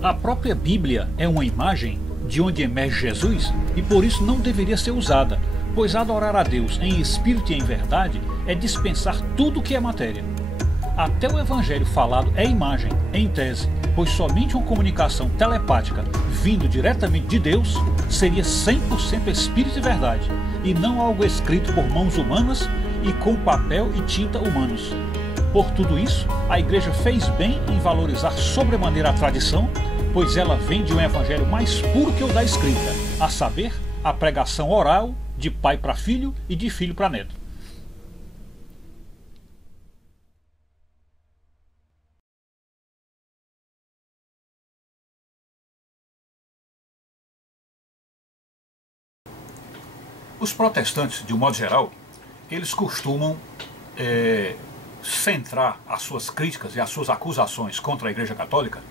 A própria Bíblia é uma imagem de onde emerge Jesus e por isso não deveria ser usada, pois adorar a Deus em espírito e em verdade é dispensar tudo que é matéria. Até o Evangelho falado é imagem, em tese, pois somente uma comunicação telepática vindo diretamente de Deus seria 100% espírito e verdade, e não algo escrito por mãos humanas e com papel e tinta humanos. Por tudo isso, a Igreja fez bem em valorizar sobremaneira a tradição, pois ela vem de um evangelho mais puro que o da escrita, a saber, a pregação oral, de pai para filho e de filho para neto. Os protestantes, de um modo geral, eles costumam centrar as suas críticas e as suas acusações contra a Igreja Católica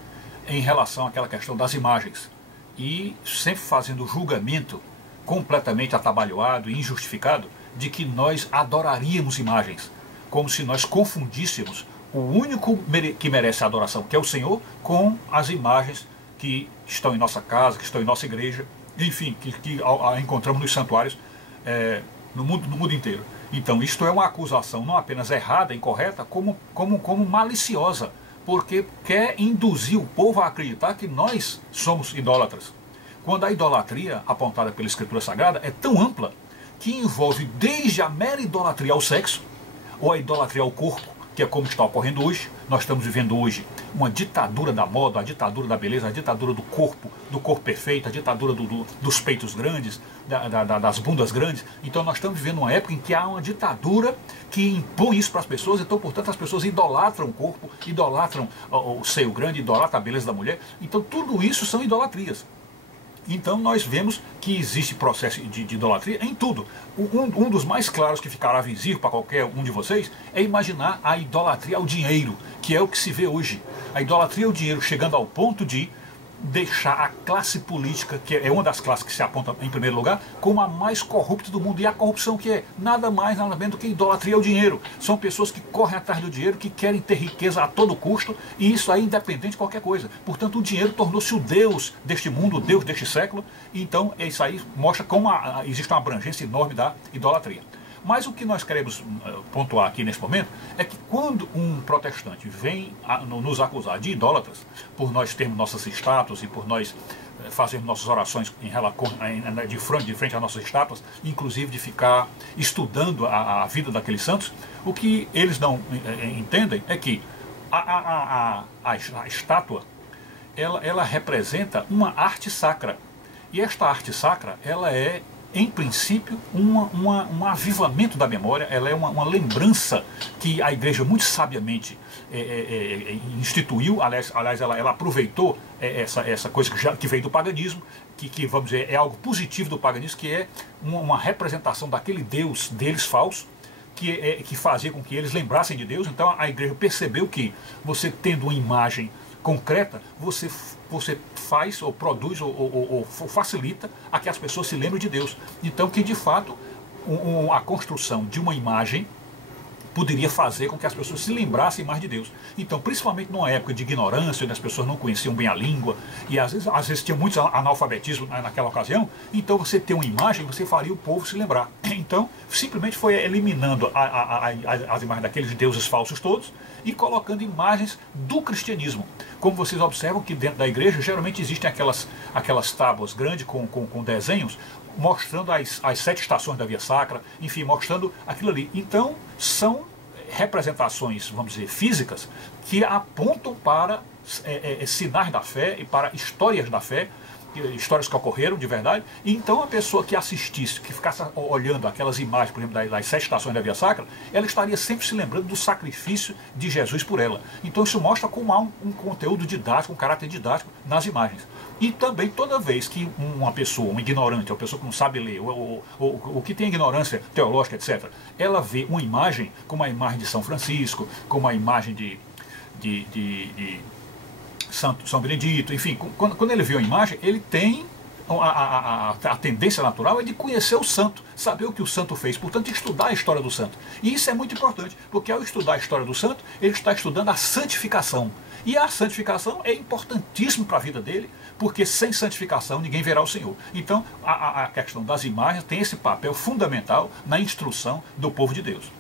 em relação àquela questão das imagens, e sempre fazendo julgamento completamente atabalhoado e injustificado de que nós adoraríamos imagens, como se nós confundíssemos o único que merece a adoração, que é o Senhor, com as imagens que estão em nossa casa, que estão em nossa igreja, enfim, que encontramos nos santuários no mundo inteiro. Então isto é uma acusação não apenas errada, incorreta, como maliciosa, porque quer induzir o povo a acreditar que nós somos idólatras. Quando a idolatria apontada pela Escritura Sagrada é tão ampla que envolve desde a mera idolatria ao sexo, ou a idolatria ao corpo, que é como está ocorrendo hoje. Nós estamos vivendo hoje uma ditadura da moda, a ditadura da beleza, a ditadura do corpo perfeito, a ditadura dos peitos grandes, das bundas grandes. Então nós estamos vivendo uma época em que há uma ditadura que impõe isso para as pessoas, então portanto as pessoas idolatram o corpo, idolatram o seio grande, idolatram a beleza da mulher. Então tudo isso são idolatrias. Então nós vemos que existe processo de idolatria em tudo. Um dos mais claros que ficará visível para qualquer um de vocês é imaginar a idolatria ao dinheiro, que é o que se vê hoje. A idolatria ao dinheiro chegando ao ponto de deixar a classe política, que é uma das classes que se aponta em primeiro lugar, como a mais corrupta do mundo. E a corrupção que é nada mais, nada menos do que idolatria ao dinheiro. São pessoas que correm atrás do dinheiro, que querem ter riqueza a todo custo, e isso aí independente de qualquer coisa. Portanto, o dinheiro tornou-se o Deus deste mundo, o Deus deste século. Então, isso aí mostra como existe uma abrangência enorme da idolatria. Mas o que nós queremos pontuar aqui nesse momento é que quando um protestante vem nos acusar de idólatras, por nós termos nossas estátuas e por nós fazermos nossas orações de frente às nossas estátuas, inclusive de ficar estudando a vida daqueles santos, o que eles não entendem é que a estátua ela representa uma arte sacra. E esta arte sacra, ela é, em princípio, um avivamento da memória, ela é uma lembrança que a igreja muito sabiamente instituiu. Aliás ela aproveitou essa coisa que veio do paganismo, que vamos dizer, é algo positivo do paganismo, que é uma representação daquele Deus deles falso, que fazia com que eles lembrassem de Deus. Então a igreja percebeu que você tendo uma imagem concreta, você faz ou produz ou facilita a que as pessoas se lembrem de Deus. Então que de fato a construção de uma imagem poderia fazer com que as pessoas se lembrassem mais de Deus. Então, principalmente numa época de ignorância, onde as pessoas não conheciam bem a língua, e às vezes tinha muito analfabetismo naquela ocasião, então você ter uma imagem, você faria o povo se lembrar. Então, simplesmente foi eliminando as imagens daqueles deuses falsos todos e colocando imagens do cristianismo. Como vocês observam que dentro da igreja, geralmente existem aquelas tábuas grandes com desenhos, mostrando as 7 estações da Via Sacra, enfim, mostrando aquilo ali. Então, são representações, vamos dizer, físicas, que apontam para sinais da fé e para histórias da fé, histórias que ocorreram de verdade. E então a pessoa que assistisse, que ficasse olhando aquelas imagens, por exemplo, das 7 estações da Via Sacra, ela estaria sempre se lembrando do sacrifício de Jesus por ela. Então isso mostra como há um conteúdo didático, um caráter didático nas imagens. E também toda vez que uma pessoa, um ignorante, uma pessoa que não sabe ler, ou que tem ignorância teológica, etc., ela vê uma imagem, como a imagem de São Francisco, como a imagem de São Benedito, enfim, quando ele vê uma imagem, ele tem a tendência natural é de conhecer o santo, saber o que o santo fez, portanto estudar a história do santo. E isso é muito importante, porque ao estudar a história do santo, ele está estudando a santificação. E a santificação é importantíssima para a vida dele, porque sem santificação ninguém verá o Senhor. Então a questão das imagens tem esse papel fundamental na instrução do povo de Deus.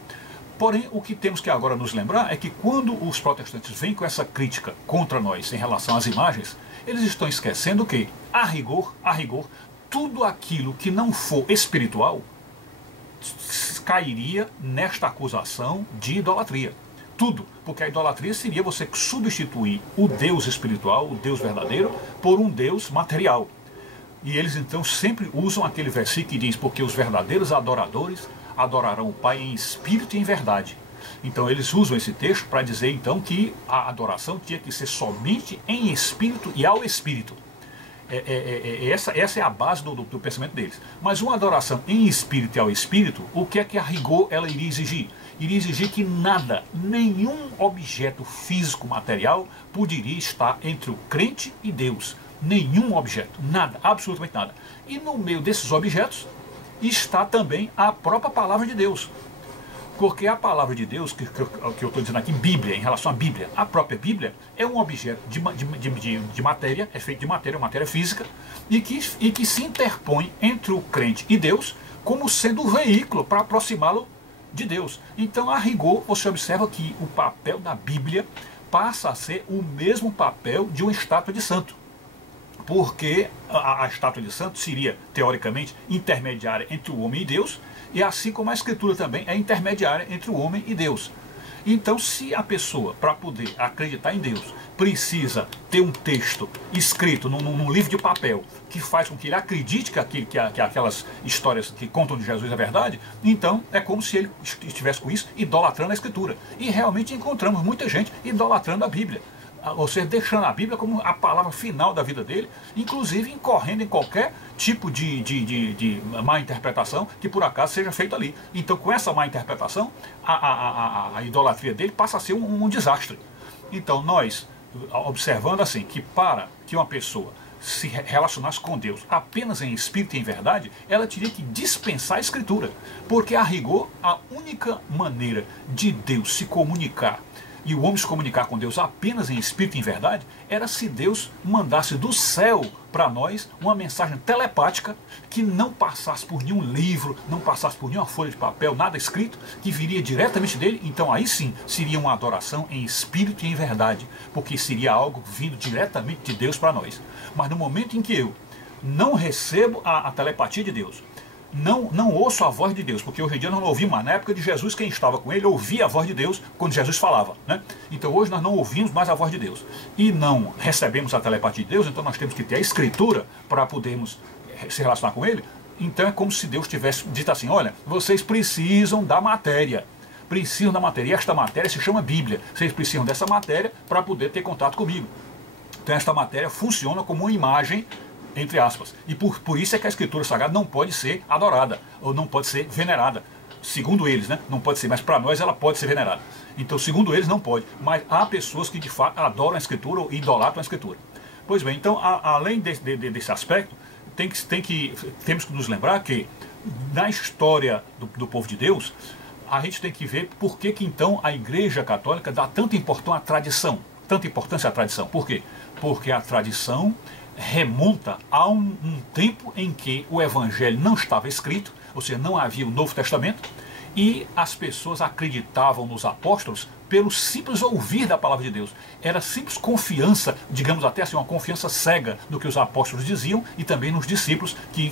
Porém, o que temos que agora nos lembrar é que quando os protestantes vêm com essa crítica contra nós em relação às imagens, eles estão esquecendo que, a rigor, tudo aquilo que não for espiritual cairia nesta acusação de idolatria. Tudo, porque a idolatria seria você substituir o Deus espiritual, o Deus verdadeiro, por um Deus material. E eles então sempre usam aquele versículo que diz, porque os verdadeiros adoradores adorarão o Pai em espírito e em verdade. Então eles usam esse texto para dizer então que a adoração tinha que ser somente em espírito e ao espírito. Essa é a base do pensamento deles. Mas uma adoração em espírito e ao espírito, o que é que a rigor ela iria exigir? Iria exigir que nada, nenhum objeto físico material poderia estar entre o crente e Deus. Nenhum objeto, nada, absolutamente nada. E no meio desses objetos está também a própria palavra de Deus. Porque a palavra de Deus, que eu estou dizendo aqui, Bíblia, em relação à Bíblia, a própria Bíblia é um objeto de matéria, é feito de matéria física, e que se interpõe entre o crente e Deus, como sendo o veículo para aproximá-lo de Deus. Então, a rigor, você observa que o papel da Bíblia passa a ser o mesmo papel de uma estátua de santo. Porque a estátua de santo seria, teoricamente, intermediária entre o homem e Deus, e assim como a Escritura também é intermediária entre o homem e Deus. Então, se a pessoa, para poder acreditar em Deus, precisa ter um texto escrito num livro de papel, que faz com que ele acredite que aquelas histórias que contam de Jesus é verdade, então é como se ele estivesse com isso, idolatrando a Escritura. E realmente encontramos muita gente idolatrando a Bíblia. Ou seja, deixando a Bíblia como a palavra final da vida dele, inclusive incorrendo em qualquer tipo de má interpretação que por acaso seja feita ali. Então, com essa má interpretação, a idolatria dele passa a ser um desastre. Então, nós, observando assim, que para que uma pessoa se relacionasse com Deus apenas em espírito e em verdade, ela teria que dispensar a Escritura. Porque, a rigor, a única maneira de Deus se comunicar e o homem se comunicar com Deus apenas em espírito e em verdade, era se Deus mandasse do céu para nós uma mensagem telepática que não passasse por nenhum livro, não passasse por nenhuma folha de papel, nada escrito, que viria diretamente dele. Então aí sim seria uma adoração em espírito e em verdade, porque seria algo vindo diretamente de Deus para nós. Mas no momento em que eu não recebo a telepatia de Deus, não ouço a voz de Deus, porque hoje em dia nós não ouvimos mais. Na época de Jesus, quem estava com ele ouvia a voz de Deus quando Jesus falava, né? Então hoje nós não ouvimos mais a voz de Deus e não recebemos a telepatia de Deus, então nós temos que ter a Escritura para podermos se relacionar com ele. Então é como se Deus tivesse dito assim, olha, vocês precisam da matéria, e esta matéria se chama Bíblia, vocês precisam dessa matéria para poder ter contato comigo. Então esta matéria funciona como uma imagem, entre aspas. E por isso é que a Escritura Sagrada não pode ser adorada, ou não pode ser venerada. Segundo eles, né? Não pode ser, mas para nós ela pode ser venerada. Então, segundo eles, não pode. Mas há pessoas que de fato adoram a Escritura ou idolatram a Escritura. Pois bem, então, além desse aspecto, temos que nos lembrar que, na história do povo de Deus, a gente tem que ver por que então a Igreja Católica dá tanta importância à tradição. Por quê? Porque a tradição remonta a um tempo em que o Evangelho não estava escrito, ou seja, não havia o Novo Testamento, e as pessoas acreditavam nos apóstolos pelo simples ouvir da palavra de Deus. Era simples confiança, digamos até assim, uma confiança cega no que os apóstolos diziam e também nos discípulos que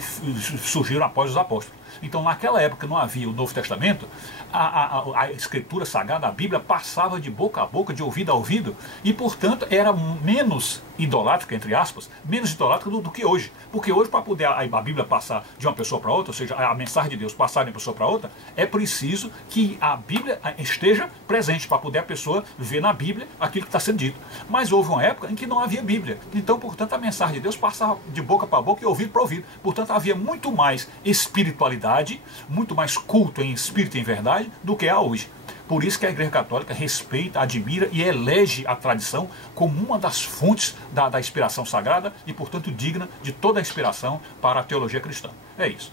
surgiram após os apóstolos. Então, naquela época não havia o Novo Testamento, a Escritura Sagrada, a Bíblia, passava de boca a boca, de ouvido a ouvido, e, portanto, era menos idolátrica, entre aspas, menos idolátrica do que hoje. Porque hoje, para poder a Bíblia passar de uma pessoa para outra, ou seja, a mensagem de Deus passar de uma pessoa para outra, é preciso que a Bíblia esteja presente, para poder a pessoa ver na Bíblia aquilo que está sendo dito. Mas houve uma época em que não havia Bíblia. Então, portanto, a mensagem de Deus passava de boca para boca e ouvido para ouvido. Portanto, havia muito mais espiritualidade, muito mais culto em espírito e em verdade do que há hoje. Por isso que a Igreja Católica respeita, admira e elege a tradição como uma das fontes da inspiração sagrada e, portanto, digna de toda a inspiração para a teologia cristã. É isso.